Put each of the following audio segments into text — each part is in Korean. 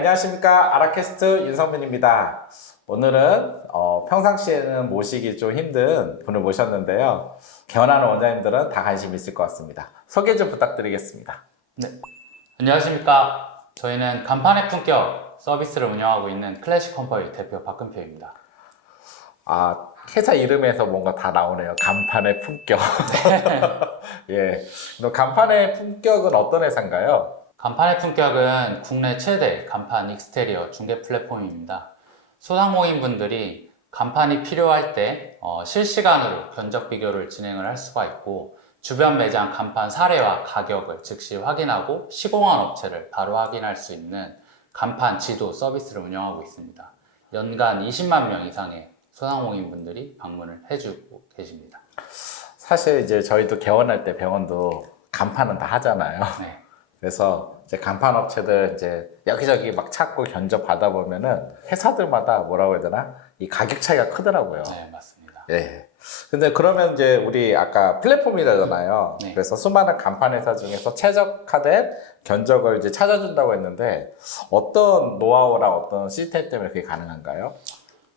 안녕하십니까. 아라캐스트 윤성민입니다. 오늘은 평상시에는 모시기 좀 힘든 분을 모셨는데요. 개원하는 원장님들은 다 관심 있을 것 같습니다. 소개 좀 부탁드리겠습니다. 네. 안녕하십니까. 저희는 간판의 품격 서비스를 운영하고 있는 클래식 컴퍼니 대표 박근표입니다. 회사 이름에서 뭔가 다 나오네요. 간판의 품격. 예. 그럼 간판의 품격은 어떤 회사인가요? 간판의 품격은 국내 최대 간판 익스테리어 중개 플랫폼입니다. 소상공인분들이 간판이 필요할 때 실시간으로 견적 비교를 진행을 할 수가 있고, 주변 매장 간판 사례와 가격을 즉시 확인하고 시공한 업체를 바로 확인할 수 있는 간판 지도 서비스를 운영하고 있습니다. 연간 20만 명 이상의 소상공인분들이 방문을 해주고 계십니다. 사실 이제 저희도 개원할 때 병원도 간판은 다 하잖아요. 네. 그래서 이제 간판 업체들 이제 여기저기 막 찾고 견적 받아보면은 회사들마다 뭐라고 해야 되나? 이 가격 차이가 크더라고요. 네, 맞습니다. 예. 근데 그러면 이제 우리 아까 플랫폼이라잖아요. 네. 그래서 수많은 간판 회사 중에서 최적화된 견적을 이제 찾아준다고 했는데 어떤 노하우랑 어떤 시스템 때문에 그게 가능한가요?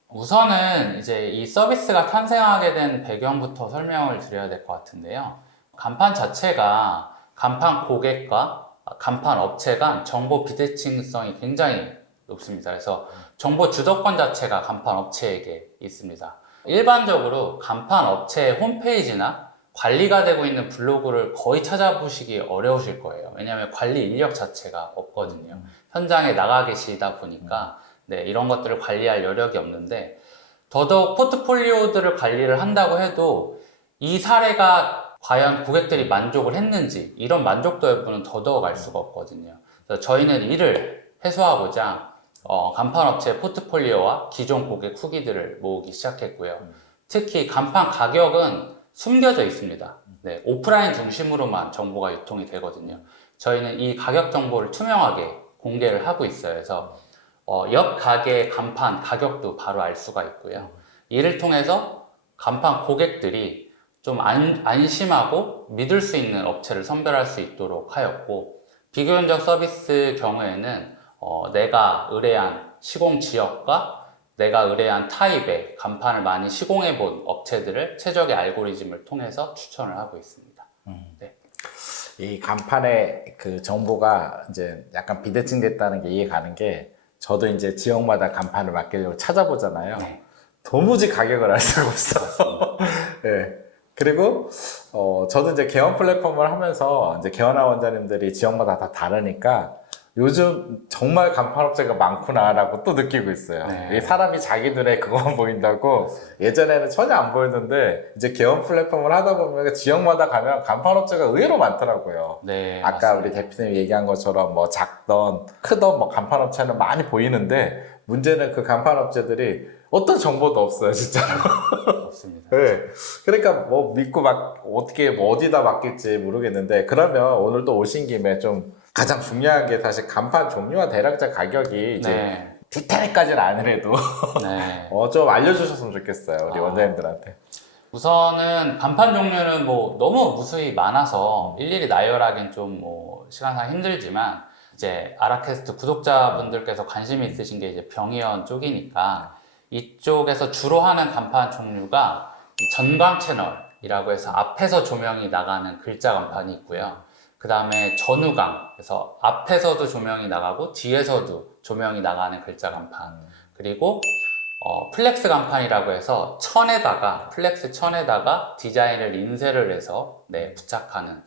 우선은 이제 이 서비스가 탄생하게 된 배경부터 설명을 드려야 될 것 같은데요. 간판 자체가 간판 고객과 간판 업체 간 정보 비대칭성이 굉장히 높습니다. 그래서 정보 주도권 자체가 간판 업체에게 있습니다. 일반적으로 간판 업체의 홈페이지나 관리가 되고 있는 블로그를 거의 찾아보시기 어려우실 거예요. 왜냐하면 관리 인력 자체가 없거든요. 현장에 나가 계시다 보니까 이런 것들을 관리할 여력이 없는데, 더더욱 포트폴리오들을 관리를 한다고 해도 이 사례가 과연 고객들이 만족을 했는지, 이런 만족도 여부는 더더욱 알 수가 없거든요. 그래서 저희는 이를 해소하고자 간판 업체의 포트폴리오와 기존 고객 후기들을 모으기 시작했고요. 특히 간판 가격은 숨겨져 있습니다. 오프라인 중심으로만 정보가 유통이 되거든요. 저희는 이 가격 정보를 투명하게 공개를 하고 있어요. 그래서 옆 가게의 간판 가격도 바로 알 수가 있고요. 이를 통해서 간판 고객들이 좀 안심하고 믿을 수 있는 업체를 선별할 수 있도록 하였고, 비교견적 서비스 경우에는 내가 의뢰한 시공 지역과 내가 의뢰한 타입의 간판을 많이 시공해 본 업체들을 최적의 알고리즘을 통해서 추천을 하고 있습니다. 네. 이 간판의 그 정보가 이제 약간 비대칭됐다는 게 이해가는 게, 저도 이제 지역마다 간판을 맡기려고 찾아보잖아요. 네. 도무지 가격을 알 수가 없어. 네. 그리고 저도 이제 개원 플랫폼을 하면서 이제 개원한 원장님들이 지역마다 다 다르니까 요즘 정말 간판 업체가 많구나라고 또 느끼고 있어요. 네. 이 사람이 자기 눈에 그것만 보인다고. 예전에는 전혀 안 보였는데 이제 개원 플랫폼을 하다 보면 지역마다 가면 간판 업체가 의외로 많더라고요. 네, 아까 맞습니다. 우리 대표님이 얘기한 것처럼 뭐 작던 크던 뭐 간판 업체는 많이 보이는데, 문제는 그 간판 업체들이 어떤 정보도 없어요, 진짜로. 없습니다. 네. 그러니까 뭐 믿고 막 어떻게 뭐 어디다 맡길지 모르겠는데, 그러면 오늘 또 오신 김에 좀 가장 중요한 게 사실 간판 종류와 대략적 가격이 이제 네. 디테일까지는 아니래도 네. 좀 알려주셨으면 좋겠어요, 우리 원장님들한테. 우선은 간판 종류는 뭐 너무 무수히 많아서 일일이 나열하기는 좀 뭐 시간상 힘들지만, 이제 아라캐스트 구독자분들께서 관심이 있으신 게 이제 병의원 쪽이니까, 이쪽에서 주로 하는 간판 종류가 이 전광 채널이라고 해서 앞에서 조명이 나가는 글자 간판이 있고요. 그 다음에 전후광, 그래서 앞에서도 조명이 나가고 뒤에서도 조명이 나가는 글자 간판, 그리고 플렉스 간판이라고 해서 플렉스 천에다가 디자인을 인쇄를 해서 부착하는,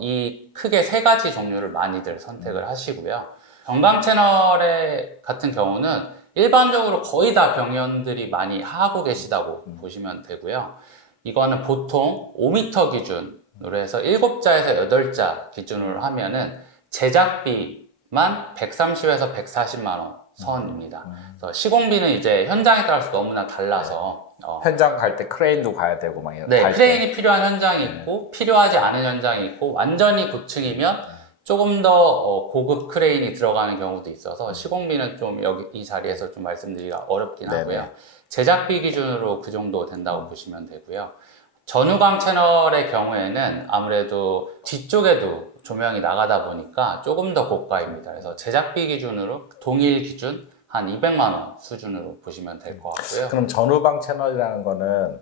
이 크게 세 가지 종류를 많이들 선택을 하시고요. 전광 채널 같은 경우는 일반적으로 거의 다 병원들이 많이 하고 계시다고 보시면 되고요. 이거는 보통 5m 기준으로 해서 7자에서 8자 기준으로 하면은 제작비만 130에서 140만 원 선입니다. 그래서 시공비는 이제 현장에 따라서 너무나 달라서 현장 갈 때 크레인도 가야 되고 막 이런. 크레인이 필요한 현장이 있고 필요하지 않은 현장이 있고, 완전히 고층이면 조금 더 고급 크레인이 들어가는 경우도 있어서 시공비는 좀 여기 이 자리에서 좀 말씀드리기가 어렵긴 하고요. 제작비 기준으로 그 정도 된다고 보시면 되고요. 전후광 채널의 경우에는 아무래도 뒤쪽에도 조명이 나가다 보니까 조금 더 고가입니다. 그래서 제작비 기준으로 동일 기준 한 200만 원 수준으로 보시면 될 것 같고요. 그럼 전후방 채널이라는 거는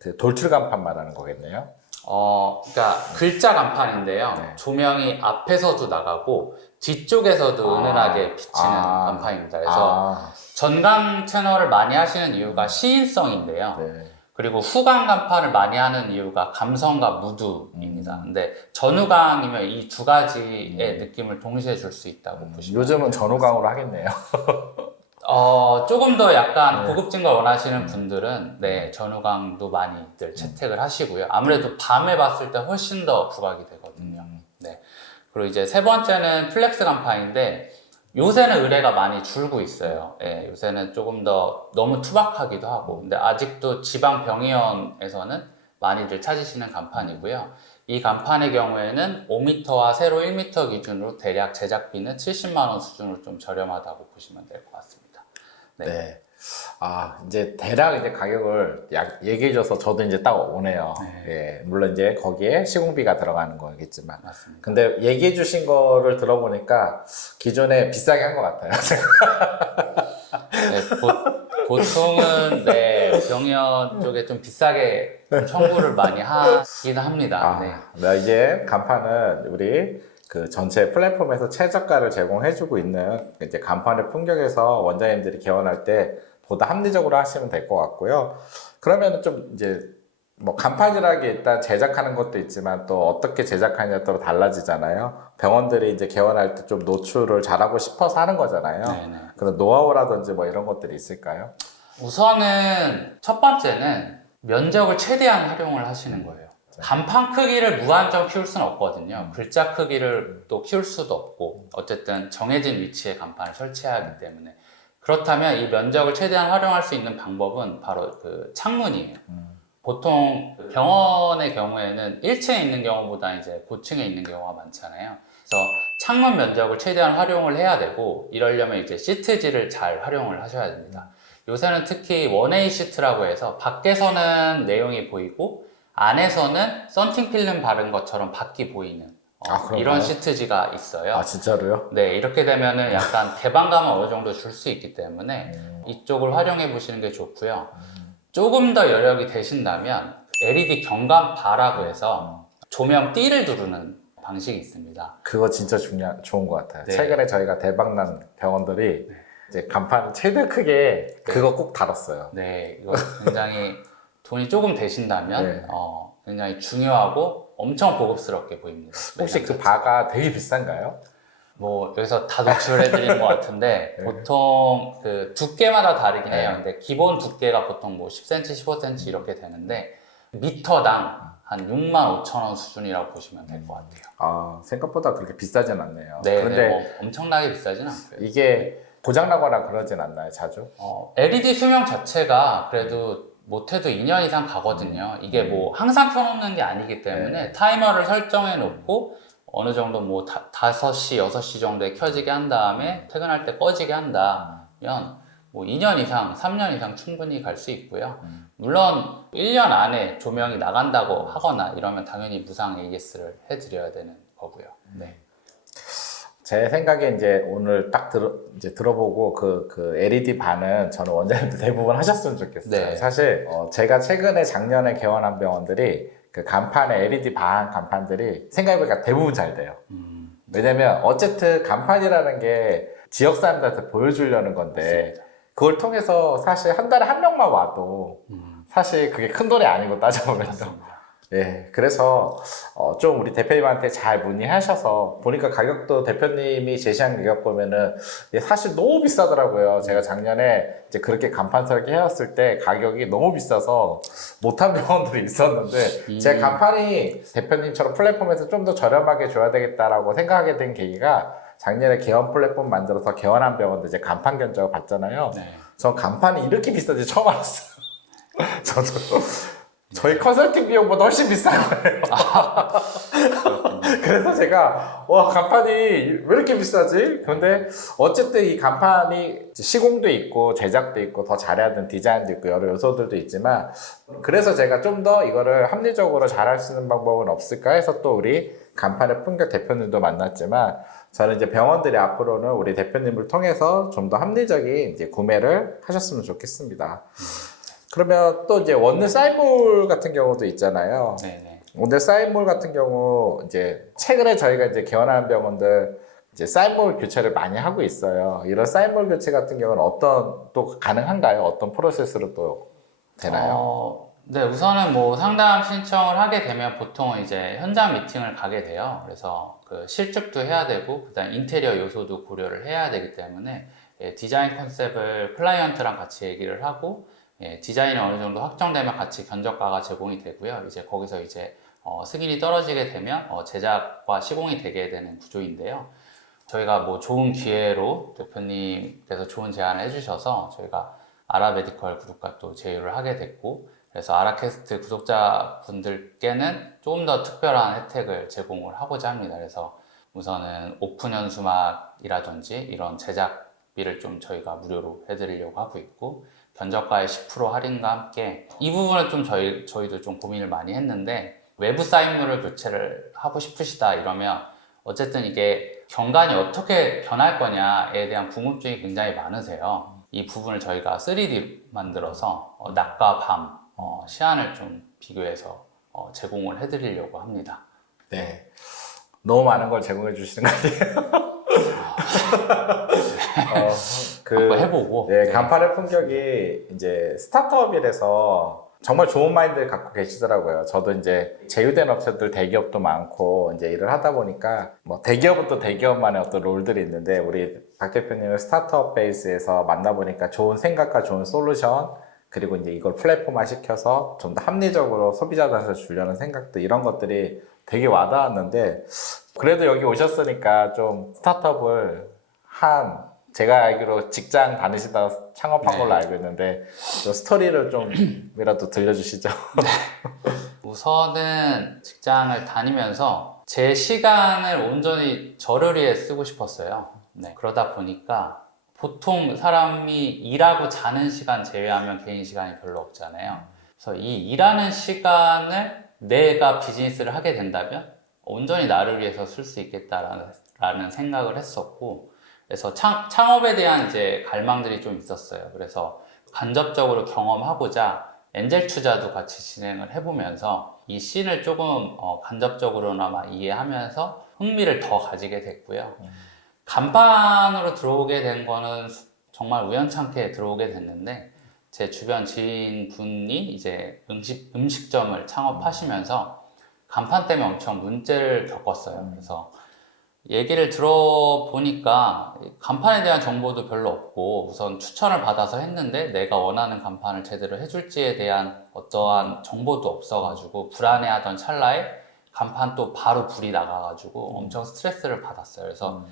그 돌출 간판 말하는 거겠네요. 그러니까 글자 간판인데요. 네. 조명이 앞에서도 나가고 뒤쪽에서도 은은하게 비치는 간판입니다. 그래서 전광 채널을 많이 하시는 이유가 시인성인데요. 네. 그리고 후광 간판을 많이 하는 이유가 감성과 무드입니다. 근데 전후광이면 이 두 가지의 느낌을 동시에 줄 수 있다고 보시면 요즘은 전후광으로 하겠네요. 조금 더 약간 고급진 걸 원하시는 분들은 네, 전후광도 많이들 채택을 하시고요. 아무래도 밤에 봤을 때 훨씬 더 부각이 되거든요. 네. 그리고 이제 세 번째는 플렉스 간판인데 요새는 의뢰가 많이 줄고 있어요. 예, 요새는 조금 더 너무 투박하기도 하고 근데 아직도 지방 병의원에서는 많이들 찾으시는 간판이고요. 이 간판의 경우에는 5m와 세로 1m 기준으로 대략 제작비는 70만 원 수준으로 좀 저렴하다고 보시면 될 것 같습니다. 네. 이제 대략 이제 가격을 얘기해줘서 저도 이제 딱 오네요. 예, 물론 이제 거기에 시공비가 들어가는 거겠지만. 맞습니다. 근데 얘기해주신 거를 들어보니까 기존에 비싸게 한 것 같아요. 네, 보통은 네, 병의원 쪽에 좀 비싸게 좀 청구를 많이 하긴 합니다. 네. 이제 간판은 우리 그 전체 플랫폼에서 최저가를 제공해주고 있는 이제 간판을 품격해서 원장님들이 개원할 때 보다 합리적으로 하시면 될 것 같고요. 그러면 좀 이제 뭐 간판이라는 게 일단 제작하는 것도 있지만 또 어떻게 제작하느냐에 따라 달라지잖아요. 병원들이 이제 개원할 때 좀 노출을 잘하고 싶어서 하는 거잖아요. 네네. 그런 노하우라든지 뭐 이런 것들이 있을까요? 우선은 첫 번째는 면적을 최대한 활용을 하시는 거예요. 간판 크기를 무한정 키울 수는 없거든요. 글자 크기를 또 키울 수도 없고 어쨌든 정해진 위치에 간판을 설치하기 때문에 그렇다면 이 면적을 최대한 활용할 수 있는 방법은 바로 그 창문이에요. 보통 병원의 경우에는 1층에 있는 경우보다 이제 고층에 있는 경우가 많잖아요. 그래서 창문 면적을 최대한 활용을 해야 되고 이러려면 이제 시트지를 잘 활용을 하셔야 됩니다. 요새는 특히 원웨이 시트라고 해서 밖에서는 내용이 보이고 안에서는 썬팅 필름 바른 것처럼 밖이 보이는 이런 시트지가 있어요. 진짜로요? 네, 이렇게 되면은 약간 개방감을 어느 정도 줄 수 있기 때문에 이쪽을 활용해 보시는 게 좋고요. 조금 더 여력이 되신다면 LED 경감바라고 해서 조명 띠를 누르는 방식이 있습니다. 그거 진짜 좋은 것 같아요. 네. 최근에 저희가 대박난 병원들이 이제 간판을 최대 크게 그거 꼭 달았어요. 네, 이거 굉장히 돈이 조금 되신다면 네. 굉장히 중요하고 엄청 고급스럽게 보입니다. 혹시 그 바가 되게 비싼가요? 뭐 여기서 다 노출해 드리는 것 같은데 네. 보통 그 두께마다 다르긴 해요. 근데 기본 두께가 보통 뭐 10cm, 15cm 이렇게 되는데 미터당 한 65,000원 수준이라고 보시면 될 것 같아요. 생각보다 그렇게 비싸진 않네요. 네, 그런데 뭐 엄청나게 비싸진 않고요. 이게 고장나거나 그러진 않나요, 자주? LED 수명 자체가 그래도 못해도 2년 이상 가거든요. 이게 뭐 항상 켜놓는 게 아니기 때문에 타이머를 설정해 놓고 어느 정도 뭐 5시, 6시 정도에 켜지게 한 다음에 퇴근할 때 꺼지게 한다면 뭐 2년 이상, 3년 이상 충분히 갈 수 있고요. 물론 1년 안에 조명이 나간다고 하거나 이러면 당연히 무상 AS를 해드려야 되는 거고요. 네. 제 생각에 이제 오늘 딱 들어보고 그 LED 반은 저는 원장님들 대부분 하셨으면 좋겠어요. 네. 사실 제가 최근에 작년에 개원한 병원들이 그 간판에 LED 반 간판들이 생각해보니까 대부분 잘 돼요. 왜냐면 어쨌든 간판이라는 게 지역 사람들한테 보여주려는 건데 맞습니다. 그걸 통해서 사실 한 달에 한 명만 와도 사실 그게 큰 돈이 아니고 따져보면 예, 그래서 좀 우리 대표님한테 잘 문의하셔서 보니까 가격도 대표님이 제시한 가격 보면은 사실 너무 비싸더라고요. 제가 작년에 이제 그렇게 간판 설계 해왔을 때 가격이 너무 비싸서 못한 병원들이 있었는데 제 간판이 대표님처럼 플랫폼에서 좀 더 저렴하게 줘야 되겠다라고 생각하게 된 계기가 작년에 개원 플랫폼 만들어서 개원한 병원들 이제 간판 견적을 봤잖아요. 네. 전 간판이 이렇게 비싼지 처음 알았어요. 저도 저희 컨설팅 비용보다 훨씬 비싼 거예요. 그렇군요. 그래서 제가 와 간판이 왜 이렇게 비싸지? 근데 어쨌든 이 간판이 시공도 있고 제작도 있고 더 잘해야 되는 디자인도 있고 여러 요소들도 있지만 그래서 제가 좀 더 이거를 합리적으로 잘할 수 있는 방법은 없을까 해서 또 우리 간판의 품격 대표님도 만났지만 저는 이제 병원들이 앞으로는 우리 대표님을 통해서 좀 더 합리적인 이제 구매를 하셨으면 좋겠습니다. 그러면 또 이제 원룸 사인볼 같은 경우도 있잖아요. 네네. 원룸 사인볼 같은 경우 이제 최근에 저희가 이제 개원하는 병원들 이제 사인볼 교체를 많이 하고 있어요. 이런 사인볼 교체 같은 경우는 어떤 또 가능한가요? 어떤 프로세스로 또 되나요? 네, 우선은 뭐 상담 신청을 하게 되면 보통 이제 현장 미팅을 가게 돼요. 그래서 그 실습도 해야 되고, 그다음 인테리어 요소도 고려를 해야 되기 때문에 디자인 컨셉을 클라이언트랑 같이 얘기를 하고, 디자인이 어느 정도 확정되면 같이 견적가가 제공이 되고요. 이제 거기서 이제 승인이 떨어지게 되면 제작과 시공이 되게 되는 구조인데요. 저희가 뭐 좋은 기회로 대표님께서 좋은 제안을 해주셔서 저희가 아라메디컬 그룹과 또 제휴를 하게 됐고, 그래서 아라캐스트 구독자분들께는 조금 더 특별한 혜택을 제공을 하고자 합니다. 그래서 우선은 오픈 현수막이라든지 이런 제작비를 좀 저희가 무료로 해드리려고 하고 있고, 견적가의 10% 할인과 함께 이 부분을 좀 저희도 좀 고민을 많이 했는데, 외부 사인물을 교체를 하고 싶으시다 이러면 어쨌든 이게 경관이 어떻게 변할 거냐에 대한 궁금증이 굉장히 많으세요. 이 부분을 저희가 3D 만들어서 낮과 밤 시안을 좀 비교해서 제공을 해드리려고 합니다. 네. 너무 많은 걸 제공해 주시는 것 같아요. 한번 해보고. 네, 간판의 품격이 이제 스타트업이라서 정말 좋은 마인드를 갖고 계시더라고요. 저도 이제 제휴된 업체들 대기업도 많고 이제 일을 하다 보니까 뭐 대기업은 또 대기업만의 어떤 롤들이 있는데 우리 박 대표님을 스타트업 베이스에서 만나보니까 좋은 생각과 좋은 솔루션 그리고 이제 이걸 플랫폼화 시켜서 좀 더 합리적으로 소비자한테 주려는 생각들 이런 것들이 되게 와닿았는데 그래도 여기 오셨으니까 좀 스타트업을 제가 알기로 직장 다니시다가 창업한 걸로 알고 있는데 그 스토리를 좀이라도 들려주시죠. 우선은 직장을 다니면서 제 시간을 온전히 저를 위해 쓰고 싶었어요. 네, 그러다 보니까 보통 사람이 일하고 자는 시간 제외하면 개인 시간이 별로 없잖아요. 그래서 이 일하는 시간을 내가 비즈니스를 하게 된다면 온전히 나를 위해서 쓸 수 있겠다라는 생각을 했었고, 그래서 창업에 대한 이제 갈망들이 좀 있었어요. 그래서 간접적으로 경험하고자 엔젤 투자도 같이 진행을 해보면서 이 씬을 조금 간접적으로나마 이해하면서 흥미를 더 가지게 됐고요. 간판으로 들어오게 된 거는 정말 우연찮게 들어오게 됐는데, 제 주변 지인분이 이제 음식점을 창업하시면서 간판 때문에 엄청 문제를 겪었어요. 그래서 얘기를 들어보니까 간판에 대한 정보도 별로 없고 우선 추천을 받아서 했는데 내가 원하는 간판을 제대로 해줄지에 대한 어떠한 정보도 없어가지고 불안해하던 찰나에 간판 또 바로 불이 나가가지고 엄청 스트레스를 받았어요. 그래서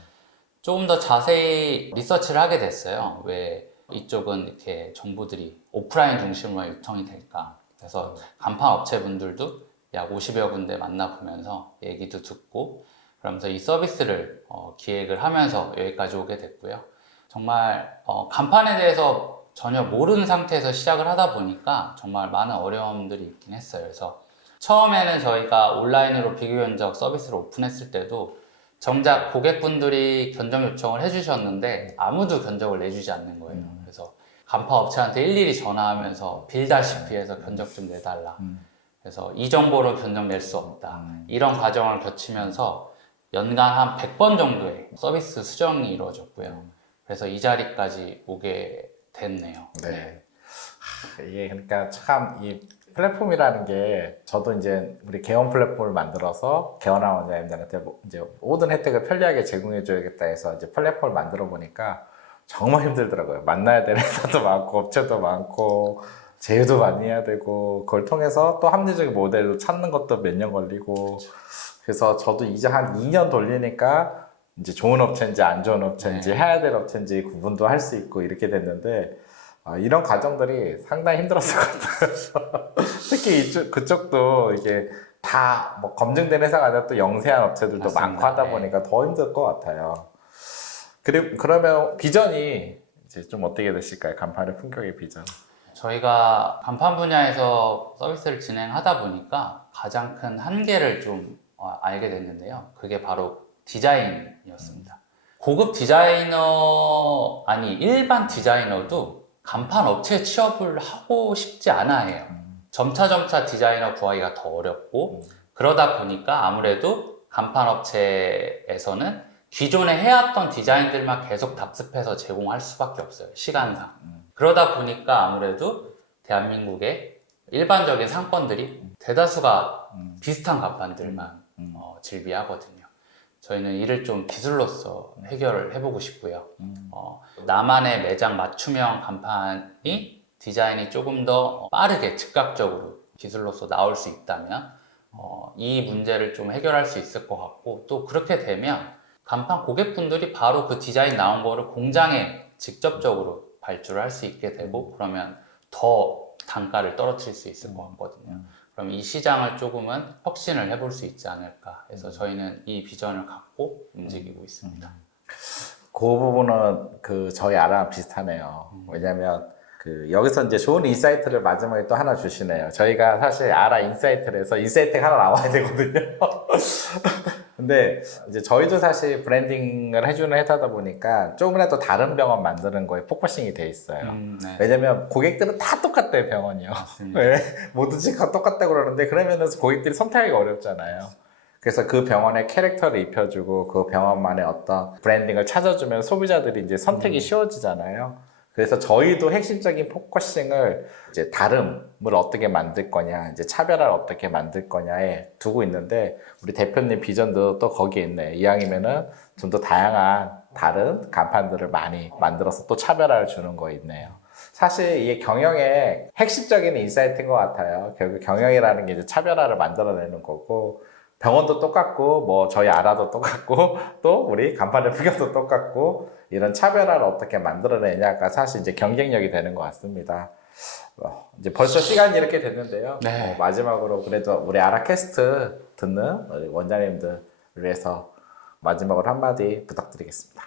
조금 더 자세히 리서치를 하게 됐어요. 왜 이쪽은 이렇게 정보들이 오프라인 중심으로 유통이 될까? 그래서 간판 업체분들도 약 50여 군데 만나보면서 얘기도 듣고 그러면서 이 서비스를 기획을 하면서 여기까지 오게 됐고요. 정말 간판에 대해서 전혀 모르는 상태에서 시작을 하다 보니까 정말 많은 어려움들이 있긴 했어요. 그래서 처음에는 저희가 온라인으로 비교 견적 서비스를 오픈했을 때도 정작 고객분들이 견적 요청을 해주셨는데 아무도 견적을 내주지 않는 거예요. 그래서 간판 업체한테 일일이 전화하면서 빌다시피 해서 견적 좀 내달라. 그래서 이 정보로 견적 낼 수 없다. 이런 과정을 거치면서 연간 한 100번 정도의 서비스 수정이 이루어졌고요. 그래서 이 자리까지 오게 됐네요. 네. 이게 그러니까 참 이 플랫폼이라는 게 저도 이제 우리 개원 플랫폼을 만들어서 개원한 원장님들한테 이제 모든 혜택을 편리하게 제공해줘야겠다 해서 이제 플랫폼을 만들어 보니까 정말 힘들더라고요. 만나야 되는 회사도 많고 업체도 많고 제휴도 많이 해야 되고 그걸 통해서 또 합리적인 모델을 찾는 것도 몇 년 걸리고 그래서 저도 이제 한 2년 돌리니까 이제 좋은 업체인지 안 좋은 업체인지 해야 될 업체인지 구분도 할 수 있고 이렇게 됐는데 이런 과정들이 상당히 힘들었을 것 같아요. 특히 그쪽도 이게 다 뭐 검증된 회사가 아니라 또 영세한 업체들도 맞습니다. 많고 하다 네. 보니까 더 힘들 것 같아요. 그리고 그러면 비전이 이제 좀 어떻게 되실까요? 간판의 품격의 비전. 저희가 간판 분야에서 서비스를 진행하다 보니까 가장 큰 한계를 좀 알게 됐는데요. 그게 바로 디자인이었습니다. 고급 디자이너, 아니 일반 디자이너도 간판 업체 취업을 하고 싶지 않아 해요. 점차 디자이너 구하기가 더 어렵고 그러다 보니까 아무래도 간판 업체에서는 기존에 해왔던 디자인들만 계속 답습해서 제공할 수밖에 없어요. 시간상. 그러다 보니까 아무래도 대한민국의 일반적인 상권들이 대다수가 비슷한 간판들만 질비하거든요. 저희는 이를 좀 기술로서 해결을 해보고 싶고요. 나만의 매장 맞춤형 간판이 디자인이 조금 더 빠르게 즉각적으로 기술로서 나올 수 있다면 이 문제를 좀 해결할 수 있을 것 같고, 또 그렇게 되면 간판 고객분들이 바로 그 디자인 나온 거를 공장에 직접적으로 발주를 할 수 있게 되고, 그러면 더 단가를 떨어뜨릴 수 있을 것 같거든요. 그럼 이 시장을 조금은 혁신을 해볼 수 있지 않을까 해서 저희는 이 비전을 갖고 움직이고 있습니다. 그 부분은 그 저희 아랑 비슷하네요. 왜냐면 그 여기서 이제 좋은 인사이트를 마지막에 또 하나 주시네요. 저희가 사실 아라 인사이트를 해서 인사이트가 하나 나와야 되거든요. 근데 이제 저희도 사실 브랜딩을 해주는 회사다 보니까 조금이라도 다른 병원 만드는 거에 포커싱이 돼 있어요. 네. 왜냐면 고객들은 다 똑같대요, 병원이요. 맞습니다. 네, 모두 다 똑같다고 그러는데 그러면은 고객들이 선택하기가 어렵잖아요. 그래서 그 병원의 캐릭터를 입혀주고 그 병원만의 어떤 브랜딩을 찾아주면 소비자들이 이제 선택이 쉬워지잖아요. 그래서 저희도 핵심적인 포커싱을 이제 다름을 어떻게 만들 거냐, 이제 차별화를 어떻게 만들 거냐에 두고 있는데, 우리 대표님 비전도 또 거기에 있네. 이왕이면은 좀 더 다양한 다른 간판들을 많이 만들어서 또 차별화를 주는 거 있네요. 사실 이게 경영의 핵심적인 인사이트인 것 같아요. 결국 경영이라는 게 이제 차별화를 만들어내는 거고, 병원도 똑같고, 뭐 저희 아라도 똑같고, 또 우리 간판의 품격도 똑같고, 이런 차별화를 어떻게 만들어내냐가 사실 이제 경쟁력이 되는 것 같습니다. 이제 벌써 시간이 이렇게 됐는데요. 네. 마지막으로 그래도 우리 아라캐스트 듣는 우리 원장님들을 위해서 마지막으로 한마디 부탁드리겠습니다.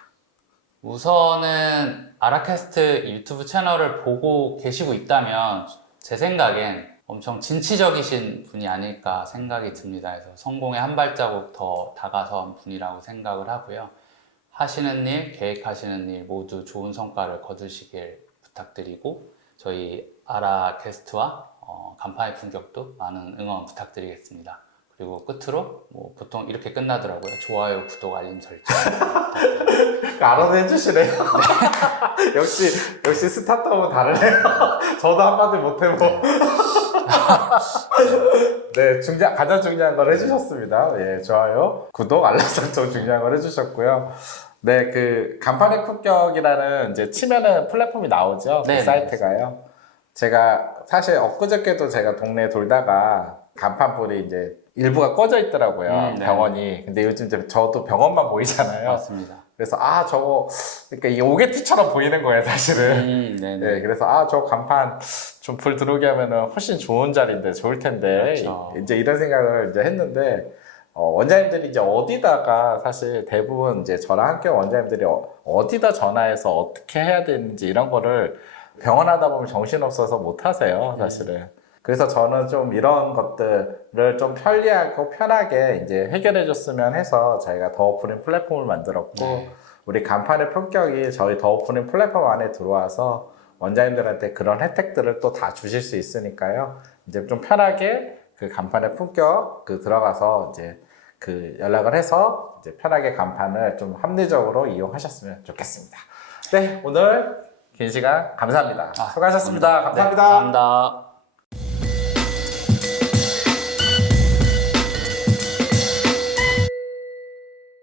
우선은 아라캐스트 유튜브 채널을 보고 계시고 있다면 제 생각엔 엄청 진취적이신 분이 아닐까 생각이 듭니다. 그래서 성공에 한 발자국 더 다가선 분이라고 생각을 하고요. 하시는 일, 계획하시는 일 모두 좋은 성과를 거두시길 부탁드리고, 저희 아라캐스트와 간판의 품격도 많은 응원 부탁드리겠습니다. 그리고 끝으로 뭐 보통 이렇게 끝나더라고요. 좋아요, 구독, 알림 설정. 알아서 해주시네요. 역시 스타트업은 다르네요. 저도 한마디 못해보. 네, 가장 중요한 걸 해주셨습니다. 예, 좋아요, 구독, 알람 설정 중요한 걸 해주셨고요. 네, 그 간판의 품격이라는 이제 치면은 플랫폼이 나오죠. 그 네, 사이트가요. 제가 사실 엊그저께도 제가 동네에 돌다가 간판불이 이제 일부가 꺼져 있더라고요. 네. 병원이. 근데 요즘 이제 저도 병원만 보이잖아요. 맞습니다. 그래서 저거 그러니까 이게 오게티처럼 보이는 거예요, 사실은. 네네. 네, 그래서 저 간판 좀 불 들어오게 하면은 훨씬 좋은 자리인데 좋을 텐데 그렇죠. 이제 이런 생각을 이제 했는데, 원장님들이 이제 어디다가 사실 대부분 이제 저랑 함께 원장님들이 어디다 전화해서 어떻게 해야 되는지 이런 거를 병원 하다 보면 정신없어서 못 하세요, 사실은. 그래서 저는 좀 이런 것들을 좀 편리하고 편하게 이제 해결해 줬으면 해서 저희가 더 오프닝 플랫폼을 만들었고, 우리 간판의 품격이 저희 더 오프닝 플랫폼 안에 들어와서 원장님들한테 그런 혜택들을 또 다 주실 수 있으니까요. 이제 좀 편하게 그 간판의 품격 들어가서 이제 그 연락을 해서 이제 편하게 간판을 좀 합리적으로 이용하셨으면 좋겠습니다. 네, 오늘 긴 시간 감사합니다. 수고하셨습니다. 감사합니다. 네, 감사합니다.